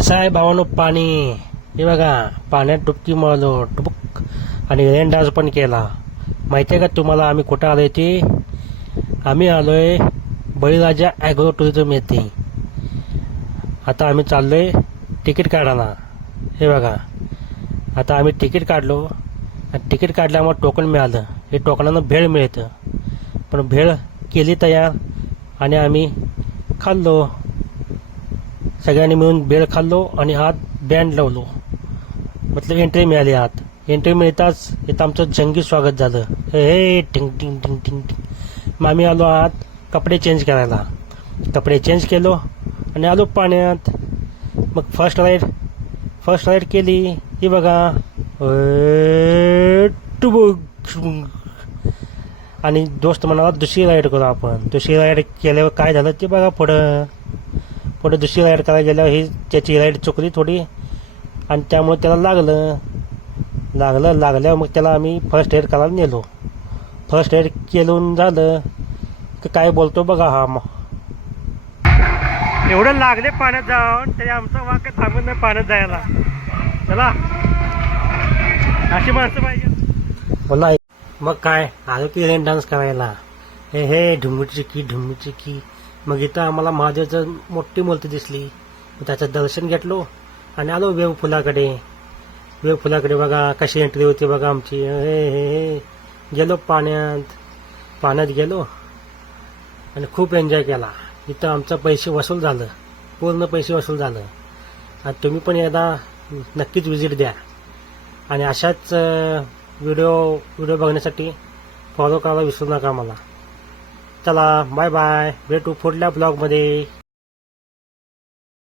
कसं आहे भावानो पाणी. हे बघा पाण्यात डुबकी मारलो टुबुक आणि रेन डान्स पण केला. माहिती आहे का तुम्हाला आम्ही कुठं आलोय ते? आम्ही आलोय बळीराजा ॲग्रो टुरिझम येथे. आता आम्ही चाललोय तिकीट काढायला. हे बघा आता आम्ही तिकीट काढलो आणि तिकीट काढल्यामुळे टोकन मिळालं. हे टोकनानं भेळ मिळतं, पण भेळ केली तयार आणि आम्ही खाल्लो. सगळ्यांनी मिळून भेळ खाल्लो आणि आत बँड लावलो. मतलब एंट्री मिळाली. आत एंट्री मिळताच इथं आमचं जंगी स्वागत झालं. हे टिंग टिंग टिंग टिंग टिंग. मग आम्ही आलो आत कपडे चेंज करायला. कपडे चेंज केलो आणि आलो पाण्यात. मग फर्स्ट राईड केली. ही बघा टुबुक. आणि दोस्त म्हणाला दुसरी राईड करू आपण. दुसरी राईड केल्यावर काय झालं ते बघा. पुढे दुसरी राईड करायला गेल्यावर ही त्याची राईड चुकली थोडी आणि त्यामुळे त्याला लागल्यावर मग त्याला आम्ही फर्स्ट एड करायला नेलो. फर्स्ट एड केलं झालं की काय बोलतो बघा हा. एवढं लागले पाण्यात जाऊन तरी आमचा वाक थांबत नाही पाण्यात जायला. चला अशी माणसं पाहिजे बोला. मग काय आलो की रेन डान्स करायला. हे ढुम्मी चिकी. मग इथं आम्हाला महादेवाचं मोठी मूर्ती दिसली. त्याचं दर्शन घेतलो आणि आलो वेव फुलाकडे बघा कशी एंट्री होती बघा आमची. हे गेलो पाण्यात गेलो आणि खूप एन्जॉय केला. इथं आमचं पूर्ण पैसे वसूल झालं. आणि तुम्ही पण एकदा नक्कीच व्हिजिट द्या आणि अशाच व्हिडिओ बघण्यासाठी फॉलो करायला विसरू नका मला. चला बाय बाय. भेटू पुढल्या ब्लॉगमध्ये.